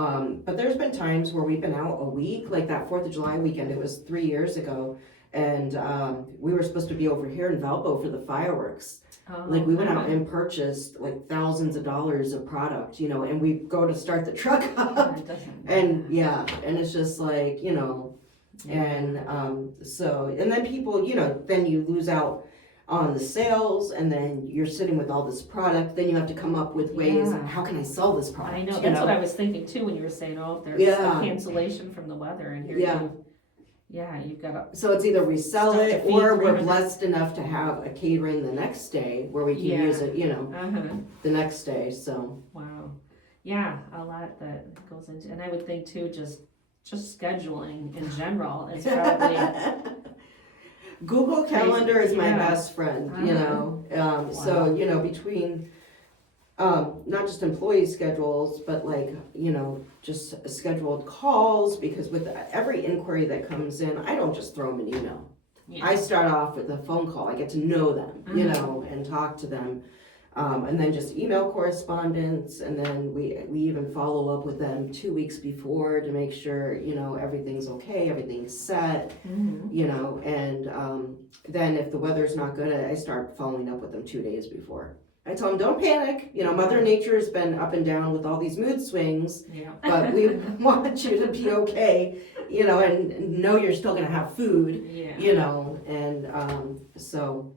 But there's been times where we've been out a week, like that 4th of July weekend, it was 3 years ago. And we were supposed to be over here in Valpo for the fireworks. Like we went out and purchased like thousands of dollars of product, you know, and we go to start the truck up. And and it's just like, you know, and so, and then people, you know, then you lose out on the sales, and then you're sitting with all this product, then you have to come up with ways, how can I sell this product? I know, you that's what I was thinking too when you were saying, if there's a cancellation from the weather and here you've got to. So it's either we sell Stuff it to feed or we're 300. blessed enough to have a catering the next day where we can use it, you know, the next day, so. Wow. Yeah, a lot that goes into, and I would think too, just scheduling in general is probably. Google Calendar is my best friend, you know, so, you know, between, not just employee schedules, but like, you know, just scheduled calls, because with every inquiry that comes in, I don't just throw them an email. I start off with a phone call, I get to know them, you know, and talk to them. And then just email correspondence, and then we even follow up with them 2 weeks before to make sure, you know, everything's okay, everything's set, you know, and then if the weather's not good, I start following up with them 2 days before. I tell them, don't panic, you know, Mother Nature's been up and down with all these mood swings, but we want you to be okay, you know, and know you're still gonna have food, you know, and so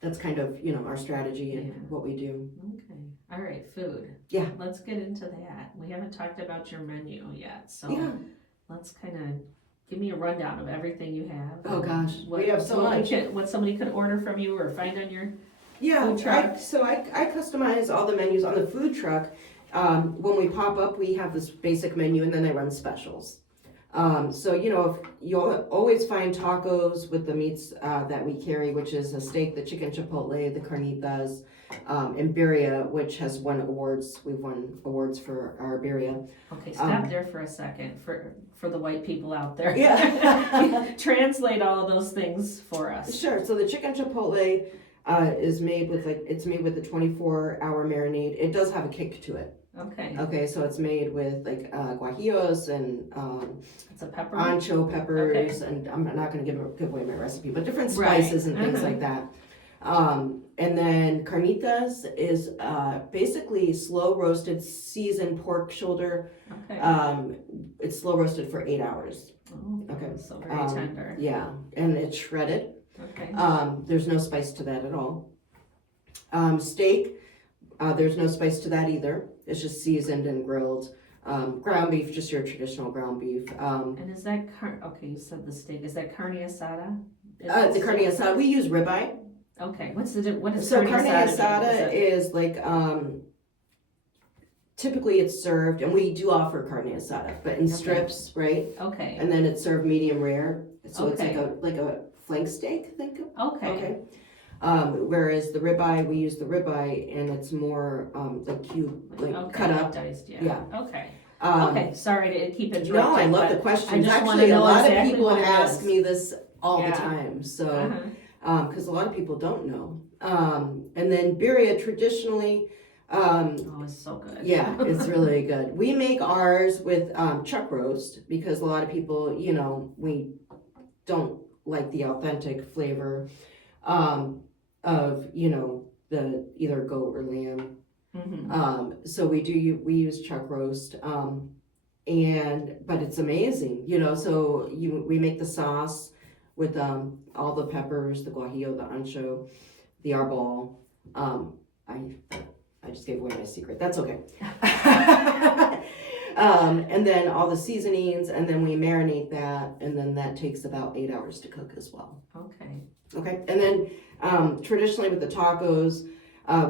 that's kind of, you know, our strategy and what we do. Okay. All right, food. Yeah. Let's get into that. We haven't talked about your menu yet, so let's kind of give me a rundown of everything you have. Oh gosh, we have so much. What somebody could order from you or find on your food I truck. customize all the menus on the food truck. When we pop up, we have this basic menu, and then I run specials. So, if you'll always find tacos with the meats that we carry, which is a steak, the chicken chipotle, the carnitas, and birria, which has won awards. We've won awards for our birria. Okay, stop there for a second for the white people out there. Yeah. Translate all of those things for us. Sure. So the chicken chipotle is made with the 24-hour marinade. It does have a kick to it. Okay. Okay, so it's made with guajillos and It's a pepper. ancho peppers, and I'm not going to give away my recipe, but different spices and things like that. And then carnitas is basically slow roasted seasoned pork shoulder. Okay. It's slow roasted for 8 hours. Oh, Okay. So very tender. Yeah, and it's shredded. Okay. There's no spice to that at all. Steak, there's no spice to that either. It's just seasoned and grilled. Ground beef, just your traditional ground beef. And is that okay? You said the steak. Is that carne asada? The carne asada, we use ribeye. Okay. What is So carne carne asada? asada is like typically it's served, and we do offer carne asada, but in strips, right? Okay. And then it's served medium rare, so Okay. it's like a flank steak. Think of. Okay. Okay. Whereas the ribeye, we use the ribeye, and it's more cut up. Diced, yeah. Yeah. Okay. Um, Okay. Sorry to keep interrupting. No, I love the but questions. I just wanna Actually, a know lot exactly of people what it ask is. me this all Yeah. the time. So, Uh-huh. because a lot of people don't know. And then birria traditionally, Oh, it's so good. yeah, it's really good. We make ours with chuck roast because a lot of people, we don't like the authentic flavor of, the either goat or lamb. Mm-hmm. So we use chuck roast, but it's amazing, so we make the sauce with all the peppers, the guajillo, the ancho, the arbol. I just gave away my secret. That's okay. And then all the seasonings, and then we marinate that, and then that takes about 8 hours to cook as well. Okay. Okay, and then traditionally with the tacos,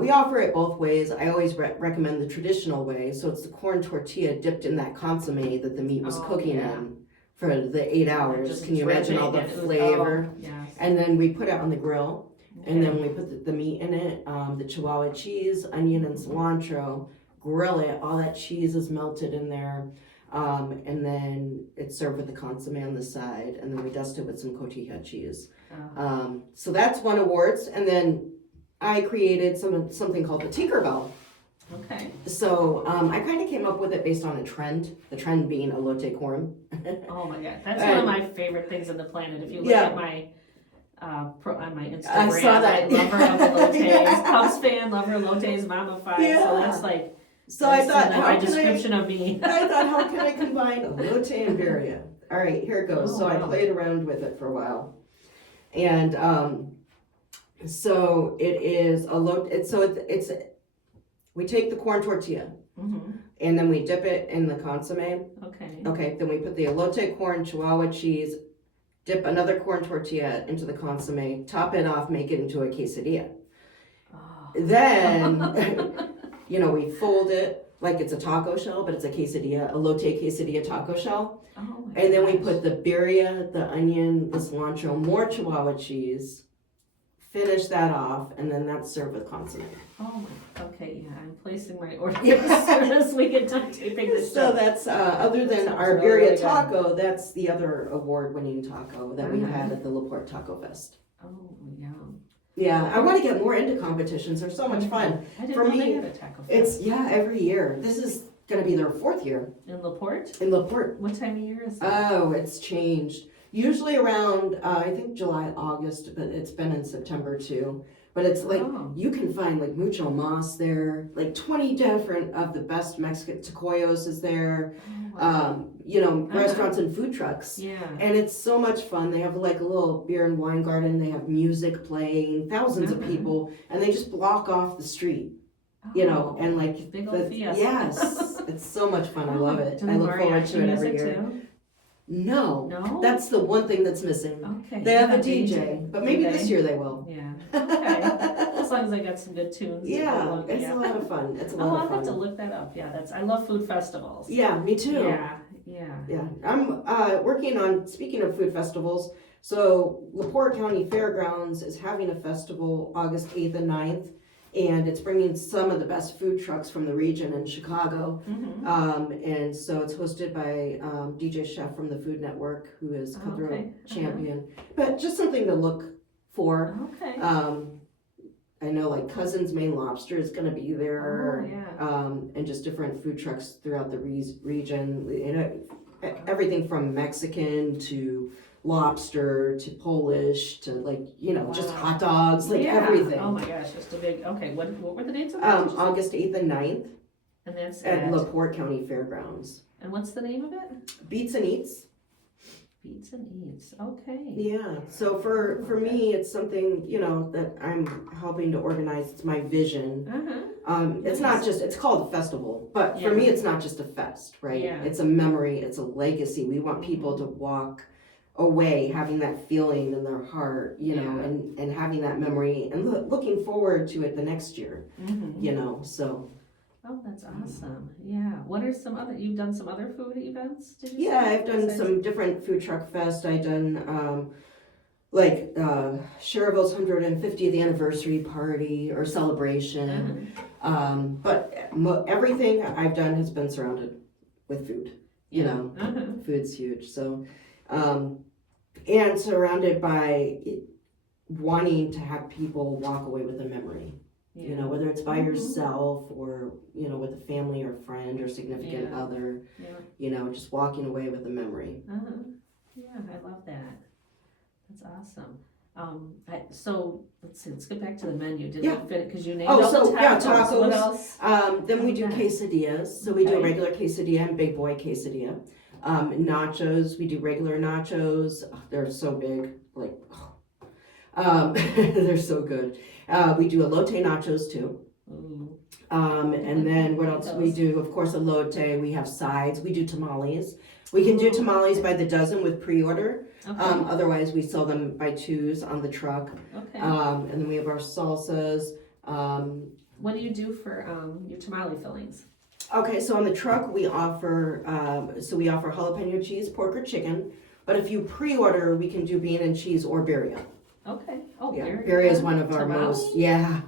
we offer it both ways. I always recommend the traditional way. So it's the corn tortilla dipped in that consomme that the meat was cooking in for the 8 hours. Just Can you imagine all the dripping flavor? yes. And then we put it on the grill, and Okay. then we put the meat in it, the Chihuahua cheese, onion, and cilantro. Grill it. All that cheese is melted in there. And then it's served with the consomme on the side, and then we dust it with some cotija cheese. So that's won awards, and then I created something called the Tinkerbell. Okay. So I kind of came up with it based on a trend, the trend being elote corn. Oh my God, that's one of my favorite things on the planet. If you look at my on my Instagram, I saw that. Lover of elotes, Yeah. Cubs fan, lover of elotes, Mamacitas. Yeah. So that's like So I thought, my description of me. how can I combine elote and birria? All right, here it goes. Oh, So I wow. played around with it for a while, and so it is it's we take the corn tortilla, Mm-hmm. and then we dip it in the consomme. Okay. Okay, then we put the elote corn, Chihuahua cheese, dip another corn tortilla into the consomme, top it off, make it into a quesadilla. Oh. Then, we fold it like it's a taco shell, but it's a quesadilla, elote quesadilla taco shell. Oh my And then we gosh. put the birria, the onion, the cilantro, more Chihuahua cheese, finish that off, and then that's served with consomme. Oh my. Okay. Yeah, I'm placing my order as soon as we get done taping this. So show. that's, other than Sounds our really, birria really good. taco, that's the other award-winning taco that we've Uh-huh. had at the LaPorte Taco Fest. Oh yeah. Yeah, I want to get more into competitions. They're so much fun. I didn't For know me, they had a taco fest. It's, every year. This is going to be their 4th year In LaPorte? in LaPorte. What time of year is it? Oh, it's changed. Usually around, I think July, August, but it's been in September too. But it's like, Oh. you can find like mucho mas there, like 20 different of the best Mexican tacoyos is there, Oh, wow. restaurants and food trucks. Yeah. And it's so much fun. They have like a little beer and wine garden. They have music playing, thousands of Uh-huh. people, and they just block off the street, Oh, and like, big old fiesta. yes, it's so much fun. I love it. Do I look forward mariachi to it every music year. too? No, No? that's the one thing that's missing. Okay. They have a yeah, DJ, but maybe Do this they? year they will. Yeah. Okay. As long as I got some good tunes. to go Yeah, along with, it's a lot of fun. It's a Oh, lot I'll of have to fun. look that up. Yeah, I love food festivals. Yeah, me too. Yeah. Yeah, I'm working on, speaking of food festivals, so LaPorte County Fairgrounds is having a festival August 8th and 9th, and it's bringing some of the best food trucks from the region in Chicago. And so it's hosted by DJ Chef from the Food Network, who is Cutthroat champion. But just something to look for. Okay. I know like Cousin's Maine Lobster is going to be there, Oh, and just different food trucks throughout the region. You know, everything from Mexican to lobster to Polish to like, you know, just hot dogs, like everything. Oh my gosh, just a big, okay, what were the dates of that? August 8th and 9th And that's at LaPorte County Fairgrounds. and what's the name of it? Beats and Eats. Beats and Eats, okay. Yeah, so for me, it's something, you know, that I'm helping to organize. It's my vision. It's not just, it's called a festival, but for me, it's not just a fest, right? Yeah. It's a memory, it's a legacy. We want people to walk away having that feeling in their heart, you know, and having that memory and looking forward to it the next year, you know, so. Oh, that's awesome. Yeah. What are some other, you've done some other food events, did you say? I've done some different food truck fest. I've done like Cherville's 150th anniversary party or celebration. But everything I've done has been surrounded with food, you know, food's huge. So, and surrounded by wanting to have people walk away with a memory. You know, whether it's by yourself or, you know, with a family or friend or significant other, you know, just walking away with a memory. Yeah, I love that. That's awesome. So let's get back to the menu. Did it fit? Because you named all the tacos. Tacos. What else? Then we do quesadillas. So we do a regular quesadilla and big boy quesadilla. Nachos, we do regular nachos. Oh, they're so big, like, they're so good. We do elote nachos too. And then what else we do? Of course, elote. We have sides. We do tamales. We can do tamales by the dozen with pre-order. Otherwise, we sell them by twos on the truck. And then we have our salsas. What do you do for your tamale fillings? Okay, so on the truck we offer jalapeno cheese, pork or chicken. But if you pre-order, we can do bean and cheese or birria. Okay. Oh, yeah, birria is one of our most. Yeah.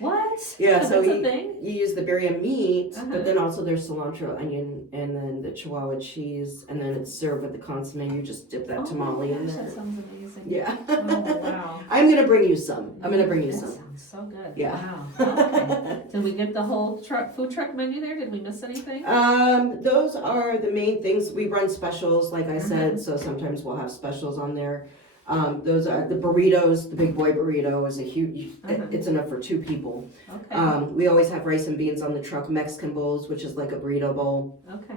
What? Yeah, so that's a thing? You use the birria meat, but then also there's cilantro, onion, and then the Chihuahua cheese, and then it's served with the consomme. You just dip that tamale in there. That sounds amazing. Yeah. Oh, wow. I'm gonna bring you some. That sounds so good. Yeah. Wow. Okay. Did we get the whole food truck menu there? Did we miss anything? Those are the main things. We run specials, like I said, so sometimes we'll have specials on there. Those are the burritos. The big boy burrito is a huge, it's enough for 2 people. Okay. We always have rice and beans on the truck, Mexican bowls, which is like a burrito bowl. Okay.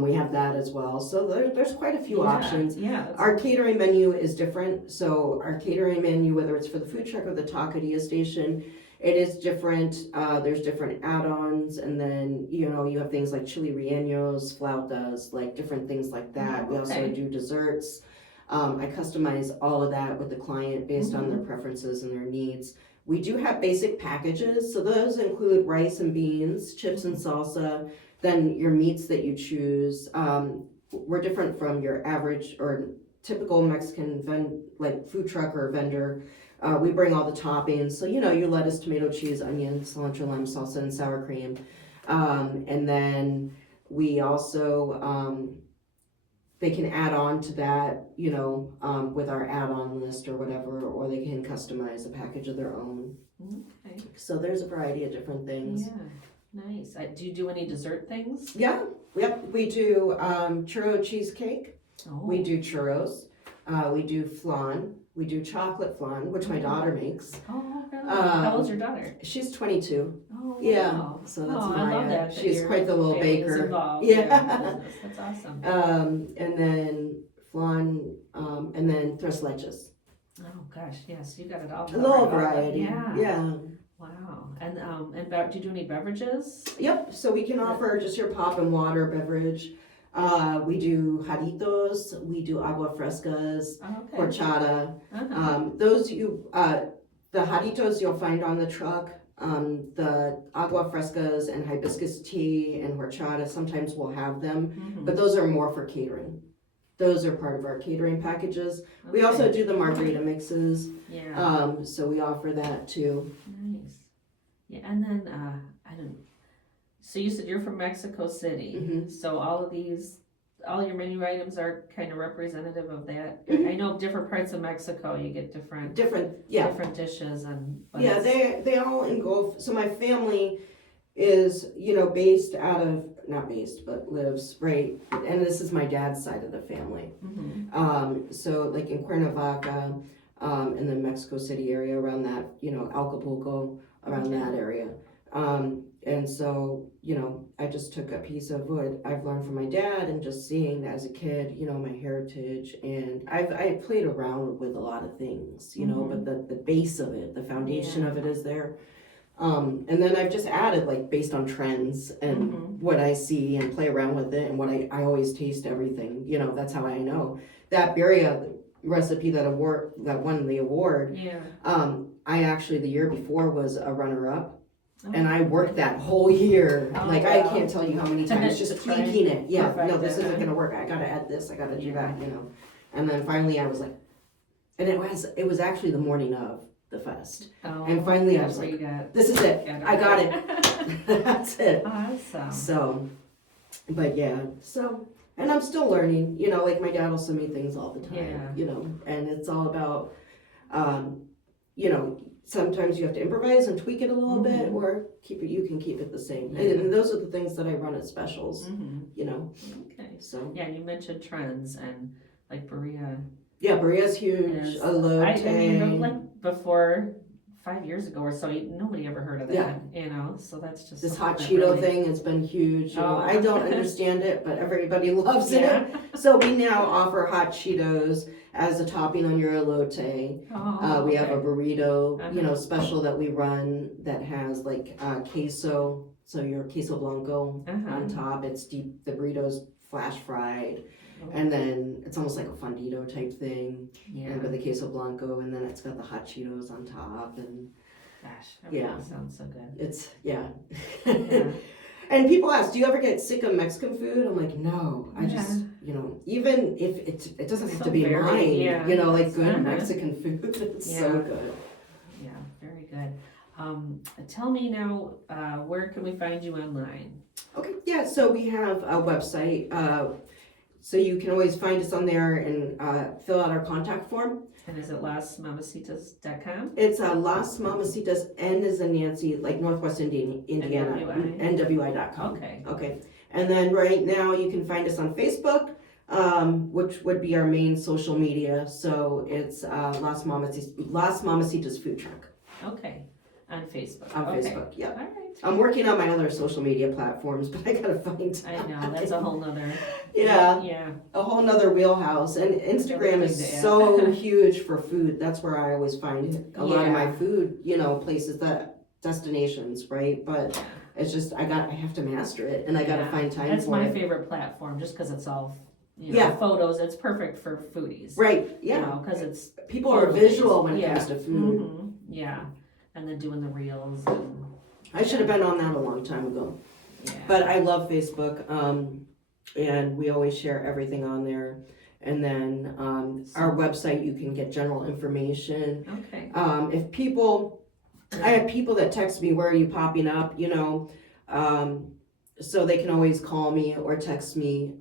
We have that as well. So there's quite a few options. Yeah. Our catering menu is different. So our catering menu, whether it's for the food truck or the taqueria station, it is different. There's different add-ons, and then, you know, you have things like chili rellenos, flautas, like different things like that. We also do desserts. I customize all of that with the client based on their preferences and their needs. We do have basic packages, so those include rice and beans, chips and salsa, then your meats that you choose. We're different from your average or typical Mexican food truck or vendor. We bring all the toppings, so you know, your lettuce, tomato, cheese, onion, cilantro, lime salsa, and sour cream. And then we also they can add on to that, you know, with our add-on list or whatever, or they can customize a package of their own. Okay. So there's a variety of different things. Yeah, nice. Do you do any dessert things? Yeah, yep. We do churro cheesecake. Oh. We do churros. We do flan. We do chocolate flan, which my daughter makes. Oh, really? How old's your daughter? She's 22. Oh, yeah. Wow. So that's I love that she's your quite the little family is baker. involved Yeah. in the business. That's awesome. And then flan, and then tres leches. Oh gosh, yes, you got it all. A little covered. variety. Yeah. Wow. And do you do any beverages? Yep. So we can offer just your pop and water beverage. We do jarritos. We do agua frescas, horchata. Those the jarritos you'll find on the truck. The agua frescas and hibiscus tea and horchata, sometimes we'll have them, Mhm. but those are more for catering. Those are part of our catering packages. We Okay. also do the margarita mixes, Yeah, so we offer that too. nice. Yeah, and then, I don't, so you said you're from Mexico City, Mhm. so all your menu items are kind of representative of that? Mhm. I know different parts of Mexico, you get different Different dishes but Yeah, they all engulf. So my family is, based out of, not based, but lives right, and this is my dad's side of the family. Mhm. So like in Cuernavaca, in the Mexico City area around that, Acapulco, around Okay. that area. And so, I just took a piece of what I've learned from my dad and just seeing as a kid, my heritage, and I played around with a lot of things, but the base of it, the foundation of it is there. And then I've just added like based on trends and what I see and play around with it and what I always taste everything, that's how I know. That birria recipe that won the award, Yeah. I actually the year before was a runner up. Oh, And I worked that whole year. Oh, like I wow. can't tell you how many times just To try and tweaking it. Yeah, perfect no, this it, isn't huh? gonna work. I gotta add this, I gotta do Yeah. that, And then finally I was like, and it was actually the morning of the fest. Oh, And finally I that's was what like, you got. this is it. I got it. That's it. Awesome. So, but yeah, and I'm still learning, like my dad will send me things all the time, and it's all about, you know, sometimes you have to improvise and tweak it a little bit, or you can keep it the same. And those are the things that I run at specials, Okay. so. Yeah, you mentioned trends and like Berea. Yeah, Berea's huge, elote. I mean, like before 5 years ago or so, nobody ever heard of that, so that's just This something hot that Cheeto really- thing has been huge. Oh. I don't understand it, but everybody loves Yeah. it. So we now offer hot Cheetos as a topping on your elote. Oh, We have a okay. burrito, special that we run that has like queso, so your queso blanco on top. It's deep. The burrito's flash fried, and then it's almost like a fondito type thing, and with the queso blanco, and then it's got the hot Cheetos on top, and Gosh, that really sounds so good. it's Yeah. And people ask, do you ever get sick of Mexican food? I'm like, no. I just, even if it doesn't have So to be varied, mine, like good Mexican food. It's so good. Yeah, very good. Tell me now, where can we find you online? Okay, yeah, so we have a website. So you can always find us on there and fill out our contact form. And is it lasmamacitas.com? It's Las Mamacitas, N as in Nancy, like Northwest Indiana, NWI.com. Okay. And then right now you can find us on Facebook, which would be our main social media. So it's Las Mamacitas Food Truck. Okay, on Facebook. On Facebook, yeah. All right. I'm working on my other social media platforms, but I gotta find time. I know, that's a whole nother. Yeah. A whole nother wheelhouse. And Instagram is so huge for food. That's where I always find a lot of my food, places destinations, right? But it's just, I have to master it and I gotta find time for it. That's my favorite platform, just because it's all, photos. It's perfect for foodies. Right, yeah. Because it's. People are visual when it comes to food. Yeah, and then doing the reels and. I should have been on that a long time ago. Yeah. But I love Facebook, and we always share everything on there. And then our website, you can get general information. Okay. I have people that text me, where are you popping up, so they can always call me or text me,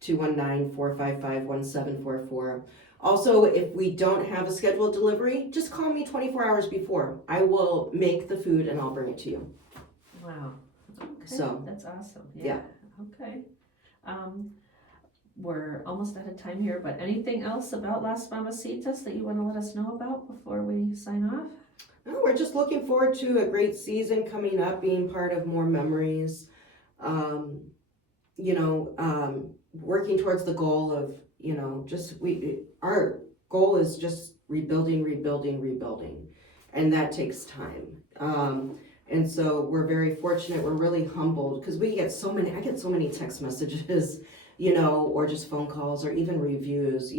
219-455-1744. Also, if we don't have a scheduled delivery, just call me 24 hours before. I will make the food and I'll bring it to you. Wow. Okay. So, that's awesome. Yeah. Okay. We're almost out of time here, but anything else about Las Mamacitas that you want to let us know about before we sign off? No, we're just looking forward to a great season coming up, being part of more memories. Working towards the goal of, our goal is just rebuilding, and that takes time. And so we're very fortunate, we're really humbled, because I get so many text messages, or just phone calls, or even reviews,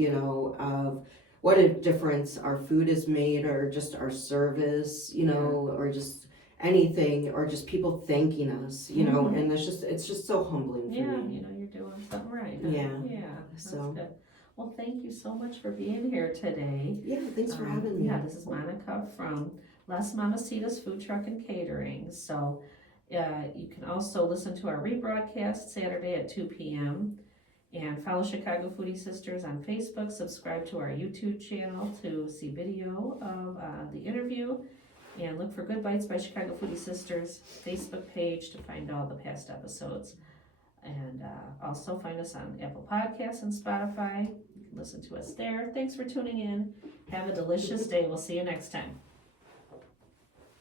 of what a difference our food has made, or just our service, or just, anything, or just people thanking us, you know, and it's just so humbling for Yeah, me. you know, you're doing something right. Huh? Yeah. Yeah, that's So. good. Well, thank you so much for being here today. Yeah, thanks for having me. Yeah, this is Monica from Las Mamacitas Food Truck and Catering. So you can also listen to our rebroadcast Saturday at 2 p.m. and follow Chicago Foodie Sisters on Facebook. Subscribe to our YouTube channel to see video of the interview. And look for Good Bites by Chicago Foodie Sisters Facebook page to find all the past episodes. And also find us on Apple Podcasts and Spotify. You can listen to us there. Thanks for tuning in. Have a delicious day. We'll see you next time.